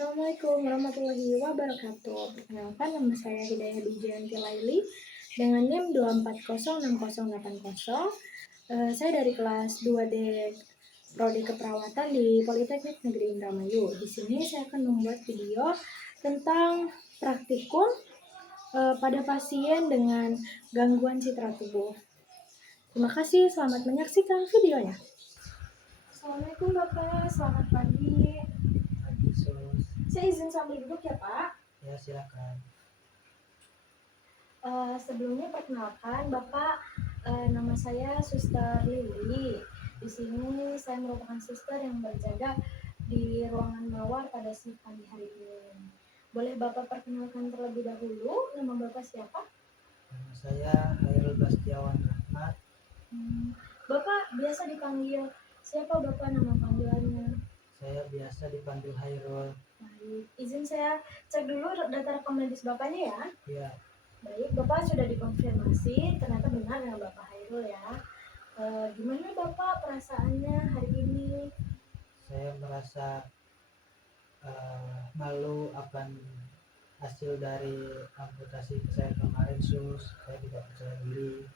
Assalamualaikum warahmatullahi wabarakatuh. Perkenalkan, nama saya Hidayah Dijanti Laili dengan NIM 2406080. Saya dari kelas 2D Prodi Keperawatan di Politeknik Negeri Indramayu. Di sini saya akan membuat video tentang praktikum pada pasien dengan gangguan citra tubuh. Terima kasih, selamat menyaksikan videonya. Assalamualaikum Bapak, selamat pagi. Saya izin sambil duduk ya Pak. Ya, silakan. Sebelumnya perkenalkan Bapak, nama saya Suster Lili. Di sini saya merupakan suster yang berjaga di ruangan mawar pada shift pagi hari ini. Boleh Bapak perkenalkan terlebih dahulu, nama Bapak siapa? Nama saya Hairul Bastiawan Rahmat. Bapak biasa dipanggil siapa Bapak, nama panggilannya? Saya biasa dipanggil Hairul. Baik, izin saya cek dulu data rekam medis Bapaknya ya. Ya, Baik, Bapak sudah dikonfirmasi, ternyata benar dengan Bapak Hairul ya. Gimana Bapak perasaannya hari ini? saya merasa malu akan hasil dari amputasi saya kemarin, sus. Saya tidak percaya diri.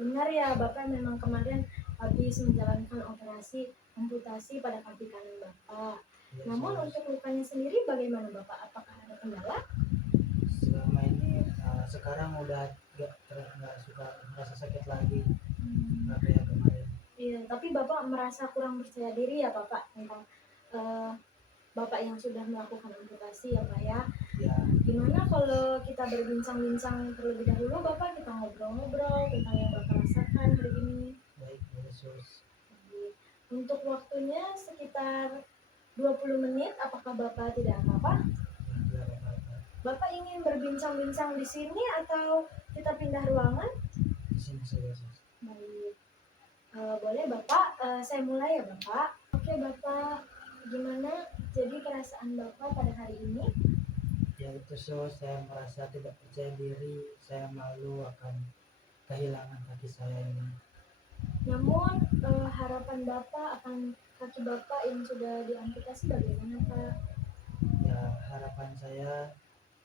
Benar ya, Bapak memang kemarin habis menjalankan operasi amputasi pada kaki kanan Bapak. Ya, Namun sus. untuk lukanya sendiri bagaimana Bapak? Apakah ada kendala? Selama ini sekarang udah nggak suka merasa sakit lagi kayak kemarin. Iya, tapi Bapak merasa kurang percaya diri ya Bapak tentang Bapak yang sudah melakukan amputasi ya Pak ya. Ya, Gimana kalau kita berbincang-bincang terlebih dahulu Bapak, kita ngobrol-ngobrol tentang yang Bapak rasakan hari ini. baik, boleh, sus. Untuk waktunya sekitar 20 menit, apakah Bapak tidak apa-apa? Ya, tidak apa-apa. Bapak ingin berbincang-bincang di sini atau kita pindah ruangan? Di sini saja, sus. Baik. Boleh Bapak, saya mulai ya Bapak. Oke Bapak, gimana jadi perasaan Bapak pada hari ini? Ya itu, sus, saya merasa tidak percaya diri, saya malu akan kehilangan kaki saya ini. Namun harapan Bapak akan kaki Bapak yang sudah diamputasi bagaimana Pak? Ya, harapan saya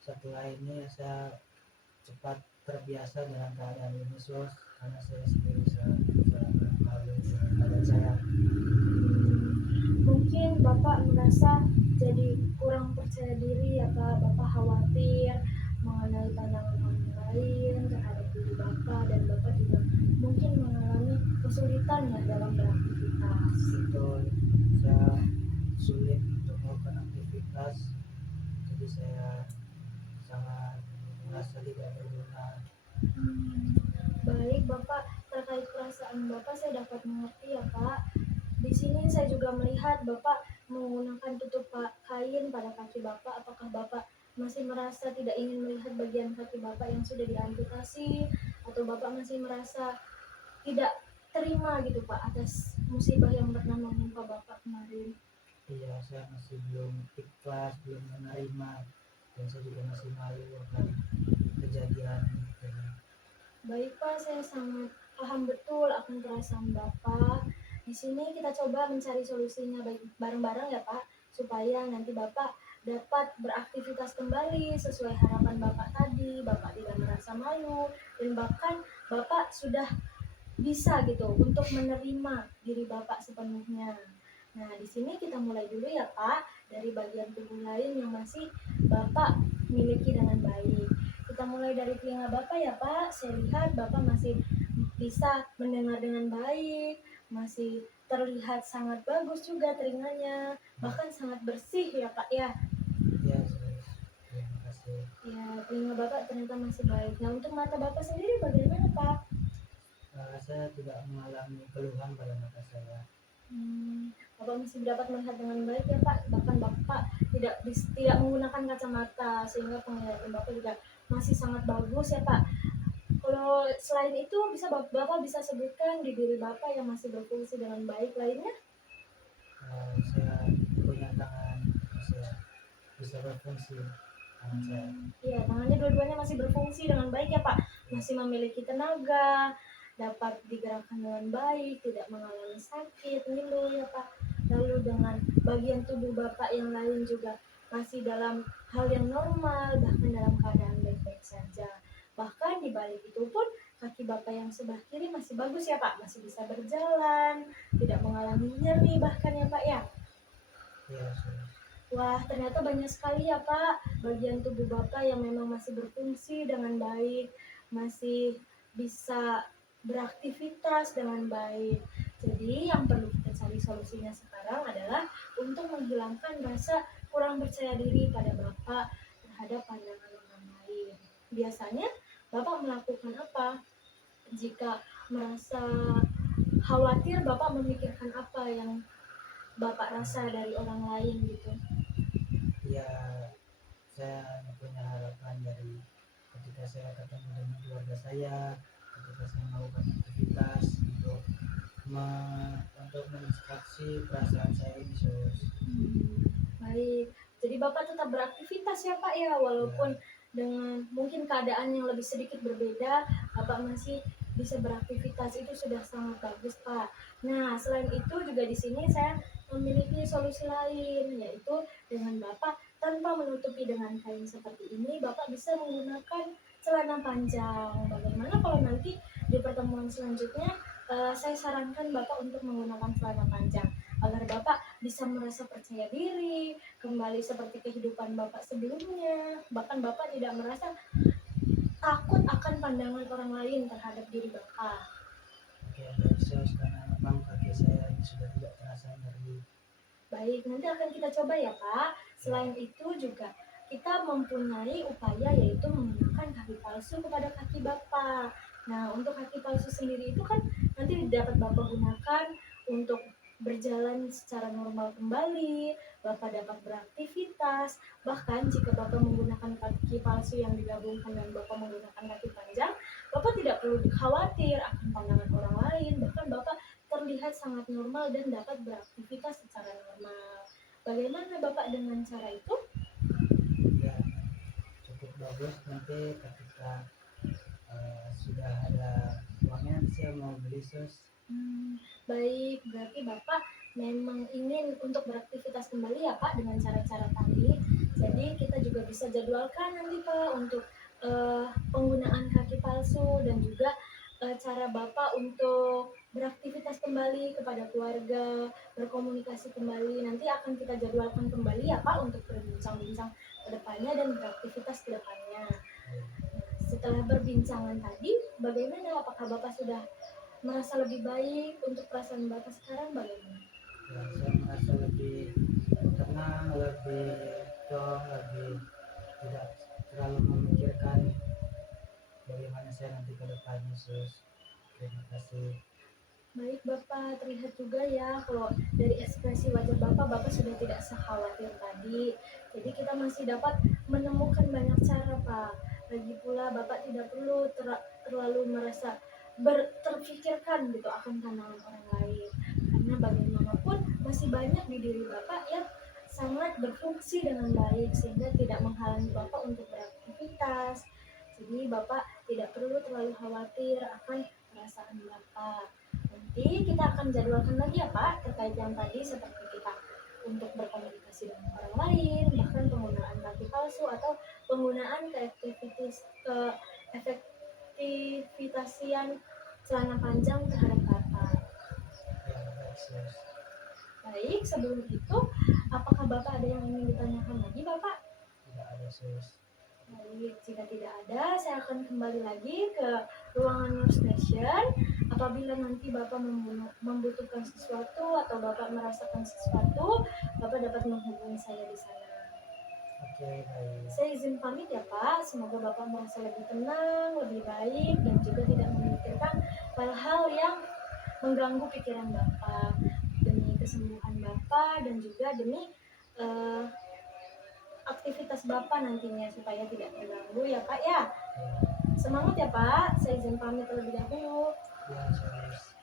setelah ini saya cepat terbiasa dengan keadaan ini, sus, karena saya sendiri sangat malu dengan keadaan saya. Mungkin Bapak merasa jadi kurang percaya diri ya Pak. Bapak khawatir mengenai pandangan orang lain terhadap diri Bapak, dan Bapak juga mungkin mengalami kesulitan ya dalam beraktivitas. Betul, saya sulit untuk melakukan aktivitas, jadi saya sangat merasa tidak berguna. Baik Bapak, terkait perasaan Bapak saya dapat mengerti ya Pak. Di sini saya juga melihat Bapak menggunakan tutup kain pada kaki Bapak. Apakah Bapak masih merasa tidak ingin melihat bagian kaki Bapak yang sudah diamputasi, atau Bapak masih merasa tidak terima gitu Pak atas musibah yang pernah menimpa Bapak kemarin? Iya, saya masih belum ikhlas, belum menerima, dan saya juga masih malu akan kejadian ini. Baik Pak, saya sangat paham betul akan perasaan Bapak. Di sini kita coba mencari solusinya baik bareng-bareng ya Pak, supaya nanti Bapak dapat beraktivitas kembali sesuai harapan Bapak tadi. Bapak tidak merasa malu, dan bahkan Bapak sudah bisa gitu untuk menerima diri Bapak sepenuhnya. Nah, di sini kita mulai dulu ya Pak, dari bagian tubuh lain yang masih Bapak miliki dengan baik. Kita mulai dari telinga Bapak ya Pak. Saya lihat Bapak masih bisa mendengar dengan baik, masih terlihat sangat bagus juga telinganya, bahkan sangat bersih ya Pak ya. Ya, sus, terima kasih. Ya, telinga Bapak ternyata masih baik. Nah, untuk mata Bapak sendiri bagaimana Pak? Saya tidak mengalami keluhan pada mata saya. Bapak masih dapat melihat dengan baik ya Pak. Bahkan Bapak tidak menggunakan kacamata, sehingga penglihatan Bapak juga masih sangat bagus ya Pak. Kalau selain itu bisa Bapak bisa sebutkan di diri Bapak yang masih berfungsi dengan baik lainnya? Saya punya tangan, saya bisa berfungsi tangan saya. Iya, tangannya dua-duanya masih berfungsi dengan baik ya Pak. Masih memiliki tenaga, dapat digerakkan dengan baik, tidak mengalami sakit, ngilu ya Pak. lalu dengan bagian tubuh Bapak yang lain juga masih dalam hal yang normal, bahkan dalam keadaan baik-baik saja. Bahkan di balik itu pun kaki Bapak yang sebelah kiri masih bagus ya Pak, masih bisa berjalan, tidak mengalami nyeri bahkan ya Pak ya. Ya, sus. Wah, ternyata banyak sekali ya Pak bagian tubuh Bapak yang memang masih berfungsi dengan baik, masih bisa beraktivitas dengan baik. Jadi yang perlu kita cari solusinya sekarang adalah untuk menghilangkan rasa kurang percaya diri pada Bapak terhadap pandangan orang lain. Biasanya Bapak melakukan apa jika merasa khawatir? Bapak memikirkan apa yang Bapak rasa dari orang lain gitu? Ya, saya punya harapan dari ketika saya ketemu dengan keluarga saya, ketika saya melakukan aktivitas untuk mendistraksi perasaan saya ini, sus. Baik. Jadi Bapak tetap beraktivitas ya Pak ya, walaupun Ya, dengan mungkin keadaan yang lebih sedikit berbeda, Bapak masih bisa beraktivitas, itu sudah sangat bagus Pak. Nah, selain itu juga di sini saya memiliki solusi lain, yaitu dengan Bapak tanpa menutupi dengan kain seperti ini, Bapak bisa menggunakan celana panjang. Bagaimana kalau nanti di pertemuan selanjutnya saya sarankan Bapak untuk menggunakan celana panjang agar Bapak bisa merasa percaya diri, kembali seperti kehidupan Bapak sebelumnya. Bahkan Bapak tidak merasa takut akan pandangan orang lain terhadap diri Bapak. oke, baik, sus, karena memang kaki saya ini sudah tidak terasa nyeri. Baik, nanti akan kita coba ya Pak. Selain itu juga kita mempunyai upaya yaitu menggunakan kaki palsu kepada kaki Bapak. Nah, untuk kaki palsu sendiri itu kan nanti dapat Bapak gunakan untuk berjalan secara normal kembali, Bapak dapat beraktivitas, bahkan jika Bapak menggunakan kaki palsu yang digabungkan dan Bapak menggunakan kaki panjang, Bapak tidak perlu khawatir akan pandangan orang lain, bahkan Bapak terlihat sangat normal dan dapat beraktivitas secara normal. Bagaimana Bapak dengan cara itu? Ya, cukup bagus. Nanti ketika sudah ada uangnya, saya mau beli, sus. Baik, berarti Bapak memang ingin untuk beraktivitas kembali ya Pak dengan cara-cara tadi. Jadi kita juga bisa jadwalkan nanti Pak untuk penggunaan kaki palsu dan juga cara Bapak untuk beraktivitas kembali kepada keluarga, berkomunikasi kembali. Nanti akan kita jadwalkan kembali ya Pak untuk berbincang-bincang ke depannya dan beraktivitas ke depannya. Setelah berbincangan tadi, bagaimana? Apakah Bapak sudah merasa lebih baik? Untuk perasaan Bapak sekarang bagaimana? Ya, saya merasa lebih tenang, lebih plong, lebih tidak terlalu memikirkan bagaimana saya nanti ke depannya, sus. Terima kasih. Baik Bapak, terlihat juga ya kalau dari ekspresi wajah Bapak, Bapak sudah tidak sekhawatir tadi. Jadi kita masih dapat menemukan banyak cara Pak. Lagi pula Bapak tidak perlu terlalu merasa terpikirkan gitu akan pandangan orang lain. Karena bagaimanapun masih banyak di diri Bapak yang sangat berfungsi dengan baik sehingga tidak menghalangi Bapak untuk beraktivitas. Jadi Bapak tidak perlu terlalu khawatir akan perasaan Bapak. Nanti kita akan jadwalkan lagi ya Pak terkait yang tadi seperti kita untuk berkomunikasi dengan orang lain, bahkan penggunaan kaki palsu atau penggunaan efektivitasian celana panjang terhadap Bapak. Ya, baik, sus. Baik, sebelum itu apakah Bapak ada yang ingin ditanyakan lagi Bapak? Tidak ada, sus. Baik, jika tidak ada, saya akan kembali lagi ke ruangan nurse station. Apabila nanti Bapak membutuhkan sesuatu atau Bapak merasakan sesuatu, Bapak dapat menghubungi saya di sana. Oke, baik. Saya izin pamit ya Pak, semoga Bapak merasa lebih tenang, lebih baik, dan juga tidak memikirkan hal-hal yang mengganggu pikiran Bapak. Demi kesembuhan Bapak dan juga demi aktivitas Bapak nantinya supaya tidak terganggu ya Pak ya. Ya, Semangat ya Pak, saya izin pamit terlebih dahulu. ya, sus.